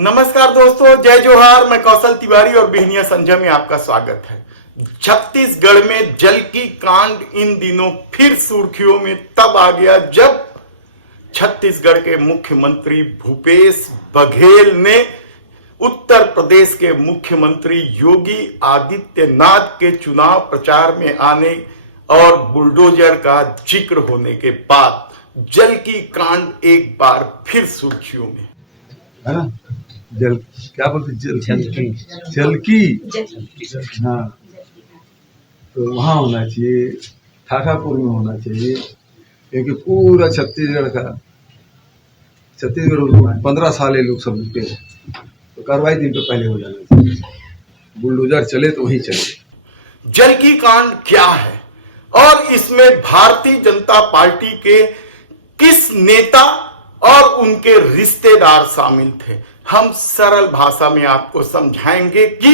नमस्कार दोस्तों, जय जोहार। मैं कौशल तिवारी और बिहनिया संजय में आपका स्वागत है। छत्तीसगढ़ में जल की कांड इन दिनों फिर सुर्खियों में तब आ गया जब छत्तीसगढ़ के मुख्यमंत्री भूपेश बघेल ने उत्तर प्रदेश के मुख्यमंत्री योगी आदित्यनाथ के चुनाव प्रचार में आने और बुलडोजर का जिक्र होने के बाद जल की कांड एक बार फिर सुर्खियों में है ना। जल क्या बोलते, जल की हाँ, तो वहाँ होना चाहिए, ठाठापुर में होना चाहिए, क्योंकि पूरा छत्तीसगढ़ 15 साल ये लोग सब रुके हैं, तो कार्रवाई दिन तो पहले हो जाना चाहिए। बुलडोजर चले तो वही चले। जल की कांड क्या है और इसमें भारतीय जनता पार्टी के किस नेता और उनके रिश्तेदार शामिल थे, हम सरल भाषा में आपको समझाएंगे कि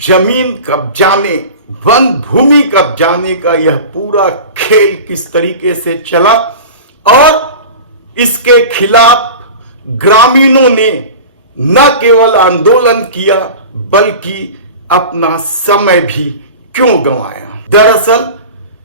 जमीन कब्जाने, वन भूमि कब्जाने का यह पूरा खेल किस तरीके से चला और इसके खिलाफ ग्रामीणों ने न केवल आंदोलन किया बल्कि अपना समय भी क्यों गंवाया। दरअसल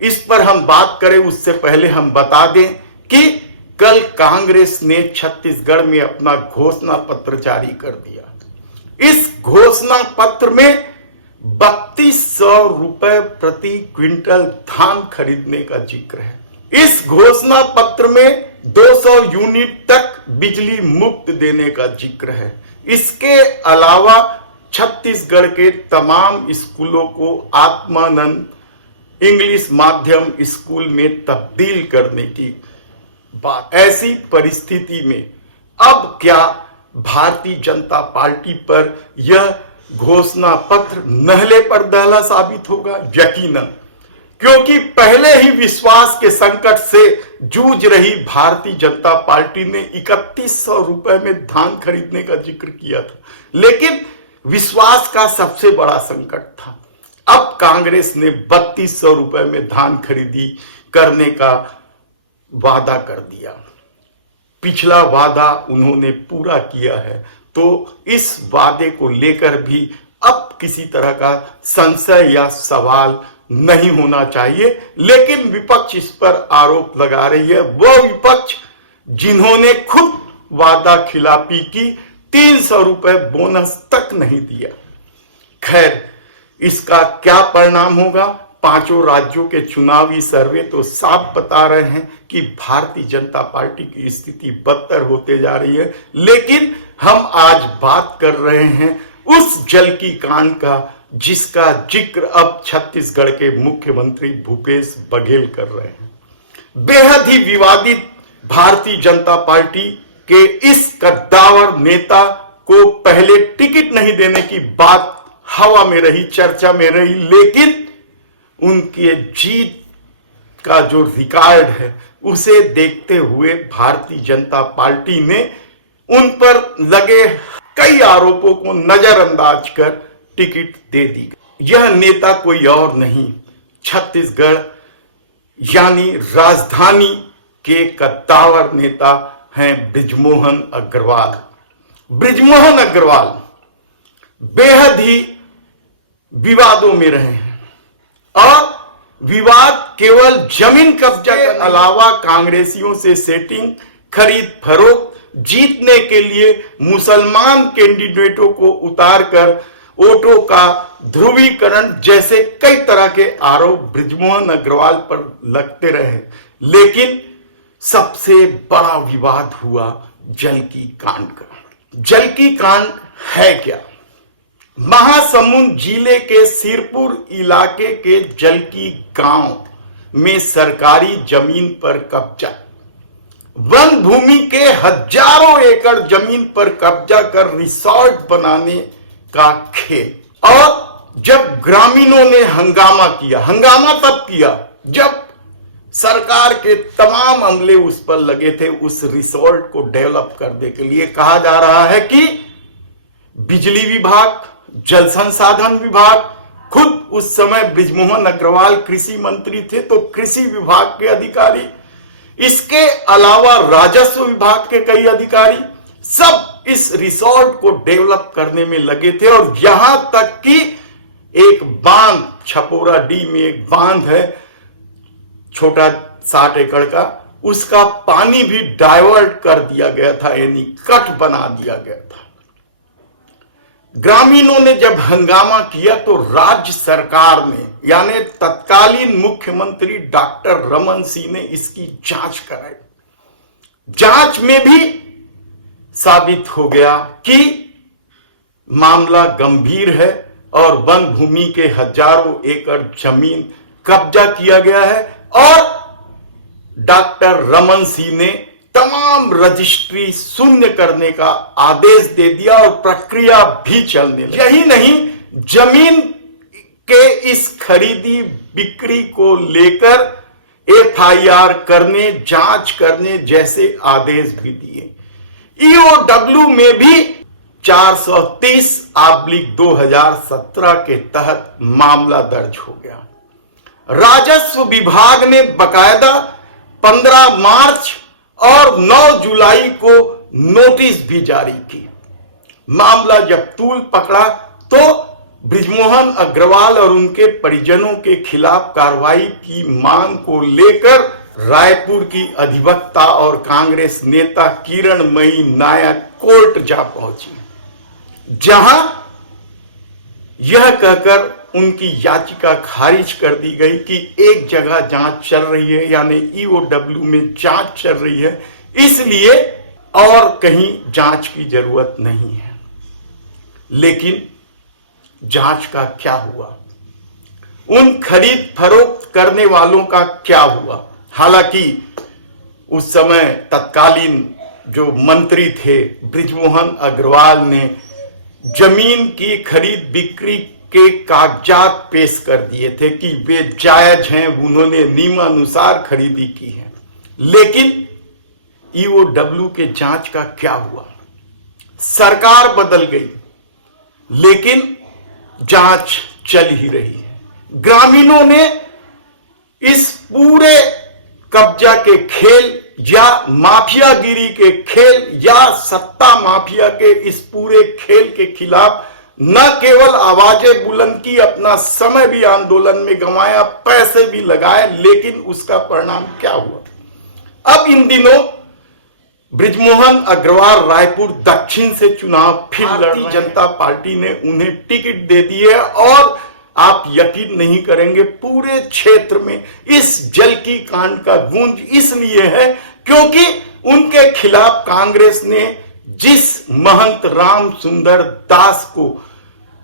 इस पर हम बात करें उससे पहले हम बता दें कि कल कांग्रेस ने छत्तीसगढ़ में अपना घोषणा पत्र जारी कर दिया। इस घोषणा पत्र में 3200 रुपए प्रति क्विंटल धान खरीदने का जिक्र है। इस घोषणा पत्र में 200 यूनिट तक बिजली मुफ्त देने का जिक्र है। इसके अलावा छत्तीसगढ़ के तमाम स्कूलों को आत्मानंद इंग्लिश माध्यम स्कूल में तब्दील करने की बात। ऐसी परिस्थिति में अब क्या भारतीय जनता पार्टी पर यह घोषणा पत्र नहले पर दहला साबित होगा? यकीनन, क्योंकि पहले ही विश्वास के संकट से जूझ रही भारतीय जनता पार्टी ने 3100 रुपए में धान खरीदने का जिक्र किया था, लेकिन विश्वास का सबसे बड़ा संकट था। अब कांग्रेस ने 3200 रुपए में धान खरीदी करने का वादा कर दिया। पिछला वादा उन्होंने पूरा किया है, तो इस वादे को लेकर भी अब किसी तरह का संशय या सवाल नहीं होना चाहिए। लेकिन विपक्ष इस पर आरोप लगा रही है, वो विपक्ष जिन्होंने खुद वादा खिलाफी की, 300 रुपए बोनस तक नहीं दिया। खैर, इसका क्या परिणाम होगा? पांचों राज्यों के चुनावी सर्वे तो साफ बता रहे हैं कि भारतीय जनता पार्टी की स्थिति बदतर होते जा रही है। लेकिन हम आज बात कर रहे हैं उस जल की कांड का जिसका जिक्र अब छत्तीसगढ़ के मुख्यमंत्री भूपेश बघेल कर रहे हैं। बेहद ही विवादित भारतीय जनता पार्टी के इस कद्दावर नेता को पहले टिकट नहीं देने की बात हवा में रही, चर्चा में रही, लेकिन उनके जीत का जो रिकॉर्ड है उसे देखते हुए भारतीय जनता पार्टी ने उन पर लगे कई आरोपों को नजरअंदाज कर टिकट दे दी। यह नेता कोई और नहीं, छत्तीसगढ़ यानी राजधानी के कद्दावर नेता हैं बृजमोहन अग्रवाल। बृजमोहन अग्रवाल बेहद ही विवादों में रहे हैं और विवाद केवल जमीन कब्जा के अलावा कांग्रेसियों से सेटिंग, खरीद फरोख्त, जीतने के लिए मुसलमान कैंडिडेटों को उतारकर वोटों का ध्रुवीकरण जैसे कई तरह के आरोप बृजमोहन अग्रवाल पर लगते रहे। लेकिन सबसे बड़ा विवाद हुआ जल की कांड का। जल की कांड है क्या? महासमुंद जिले के सिरपुर इलाके के जलकी गांव में सरकारी जमीन पर कब्जा, वन भूमि के हजारों एकड़ जमीन पर कब्जा कर रिसोर्ट बनाने का खेल। और जब ग्रामीणों ने हंगामा किया, हंगामा तब किया जब सरकार के तमाम अमले उस पर लगे थे उस रिसोर्ट को डेवलप करने के लिए। कहा जा रहा है कि बिजली विभाग, जल संसाधन विभाग, खुद उस समय बृजमोहन अग्रवाल कृषि मंत्री थे तो कृषि विभाग के अधिकारी, इसके अलावा राजस्व विभाग के कई अधिकारी सब इस रिसोर्ट को डेवलप करने में लगे थे और यहां तक कि एक बांध, छपोरा डी में एक बांध है छोटा 60 एकड़ का, उसका पानी भी डाइवर्ट कर दिया गया था, यानी कट बना दिया गया था। ग्रामीणों ने जब हंगामा किया तो राज्य सरकार ने, यानी तत्कालीन मुख्यमंत्री डॉक्टर रमन सिंह ने इसकी जांच कराई। जांच में भी साबित हो गया कि मामला गंभीर है और वन भूमि के हजारों एकड़ जमीन कब्जा किया गया है और डॉक्टर रमन सिंह ने तमाम रजिस्ट्री शून्य करने का आदेश दे दिया और प्रक्रिया भी चलने लगी। यही नहीं, जमीन के इस खरीदी बिक्री को लेकर एफआईआर करने, जांच करने जैसे आदेश भी दिए। ईओडब्ल्यू में भी 430/2017 के तहत मामला दर्ज हो गया। राजस्व विभाग ने बकायदा 15 मार्च और 9 जुलाई को नोटिस भी जारी की। मामला जब तूल पकड़ा तो बृजमोहन अग्रवाल और उनके परिजनों के खिलाफ कार्रवाई की मांग को लेकर रायपुर की अधिवक्ता और कांग्रेस नेता किरणमयी नायक कोर्ट जा पहुंची, जहां यह कहकर उनकी याचिका खारिज कर दी गई कि एक जगह जांच चल रही है, यानी ईओडब्ल्यू में जांच चल रही है, इसलिए और कहीं जांच की जरूरत नहीं है। लेकिन जांच का क्या हुआ? उन खरीद फरोख्त करने वालों का क्या हुआ? हालांकि उस समय तत्कालीन जो मंत्री थे बृजमोहन अग्रवाल ने जमीन की खरीद बिक्री के कागजात पेश कर दिए थे कि वे जायज हैं, उन्होंने नियमानुसार खरीदी की है। लेकिन ईओडब्ल्यू के जांच का क्या हुआ? सरकार बदल गई लेकिन जांच चल ही रही है। ग्रामीणों ने इस पूरे कब्जा के खेल या माफियागिरी के खेल या सत्ता माफिया के इस पूरे खेल के खिलाफ न केवल आवाजें बुलंद की, अपना समय भी आंदोलन में गंवाया, पैसे भी लगाए, लेकिन उसका परिणाम क्या हुआ? अब इन दिनों बृजमोहन अग्रवाल रायपुर दक्षिण से चुनाव फिर लड़ रहे हैं। जनता पार्टी ने उन्हें टिकट दे दी है और आप यकीन नहीं करेंगे, पूरे क्षेत्र में इस जलकी कांड का गूंज इसलिए है क्योंकि उनके खिलाफ कांग्रेस ने जिस महंत राम सुंदर दास को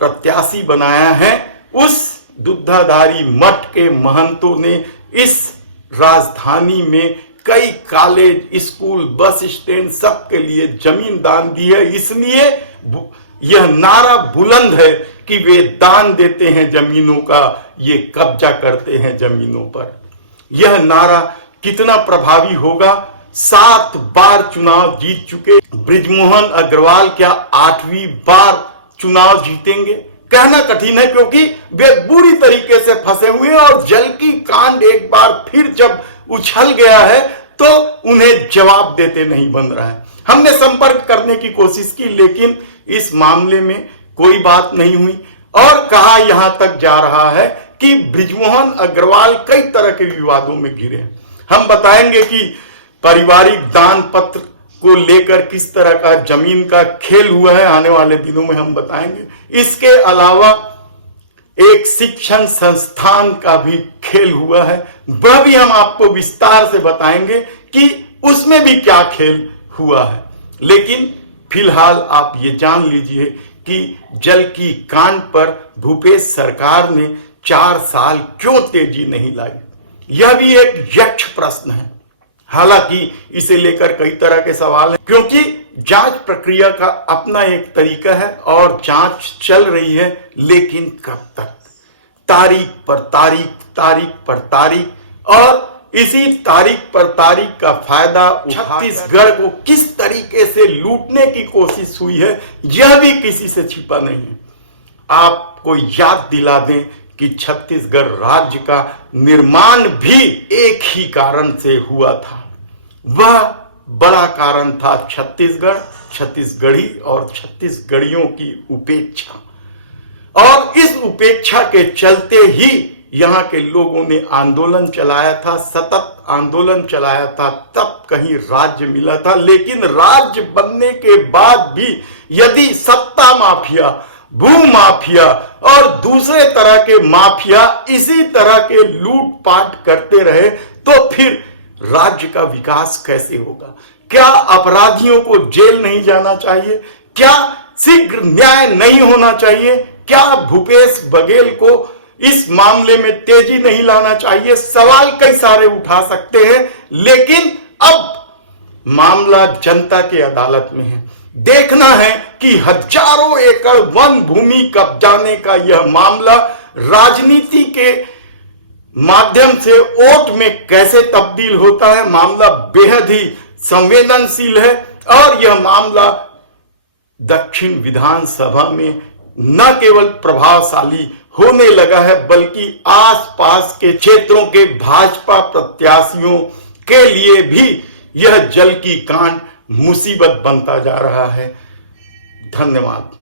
प्रत्याशी बनाया है, उस दुग्धाधारी मठ के महंतों ने इस राजधानी में कई कॉलेज, स्कूल, बस स्टैंड सबके लिए जमीन दान दी है। इसलिए यह नारा बुलंद है कि वे दान देते हैं जमीनों का, ये कब्जा करते हैं जमीनों पर। यह नारा कितना प्रभावी होगा? 7 बार चुनाव जीत चुके बृजमोहन अग्रवाल क्या 8वीं बार चुनाव जीतेंगे? कहना कठिन है क्योंकि वे बुरी तरीके से फंसे हुए हैं और जलकी कांड एक बार फिर जब उछल गया है तो उन्हें जवाब देते नहीं बन रहा है। हमने संपर्क करने की कोशिश की लेकिन इस मामले में कोई बात नहीं हुई और कहा यहां तक जा रहा है कि बृजमोहन अग्रवाल कई तरह के विवादों में घिरे हैं। हम बताएंगे कि पारिवारिक दान पत्र को लेकर किस तरह का जमीन का खेल हुआ है, आने वाले दिनों में हम बताएंगे। इसके अलावा एक शिक्षण संस्थान का भी खेल हुआ है, वह भी हम आपको विस्तार से बताएंगे कि उसमें भी क्या खेल हुआ है। लेकिन फिलहाल आप ये जान लीजिए कि जलकी कांड पर भूपेश सरकार ने 4 साल क्यों तेजी नहीं लाई, यह भी एक यक्ष प्रश्न है। हालांकि इसे लेकर कई तरह के सवाल हैं क्योंकि जांच प्रक्रिया का अपना एक तरीका है और जांच चल रही है, लेकिन कब तक? तारीख पर तारीख, तारीख पर तारीख, और इसी तारीख पर तारीख का फायदा छत्तीसगढ़ को किस तरीके से लूटने की कोशिश हुई है यह भी किसी से छिपा नहीं है। आपको याद दिला दें कि छत्तीसगढ़ राज्य का निर्माण भी एक ही कारण से हुआ था। वह बड़ा कारण था छत्तीसगढ़ छत्तीसगढ़ी और छत्तीसगढ़ियों की उपेक्षा, और इस उपेक्षा के चलते ही यहाँ के लोगों ने आंदोलन चलाया था, सतत आंदोलन चलाया था, तब कहीं राज्य मिला था। लेकिन राज्य बनने के बाद भी यदि सत्ता माफिया, भू माफिया और दूसरे तरह के माफिया इसी तरह के लूटपाट करते रहे तो फिर राज्य का विकास कैसे होगा? क्या अपराधियों को जेल नहीं जाना चाहिए? क्या शीघ्र न्याय नहीं होना चाहिए? क्या भूपेश बघेल को इस मामले में तेजी नहीं लाना चाहिए? सवाल कई सारे उठा सकते हैं, लेकिन अब मामला जनता की अदालत में है। देखना है कि हजारों एकड़ वन भूमि कब्जाने का यह मामला राजनीति के माध्यम से वोट में कैसे तब्दील होता है। मामला बेहद ही संवेदनशील है और यह मामला दक्षिण विधानसभा में न केवल प्रभावशाली होने लगा है बल्कि आसपास के क्षेत्रों के भाजपा प्रत्याशियों के लिए भी यह जल की कांड मुसीबत बनता जा रहा है। धन्यवाद।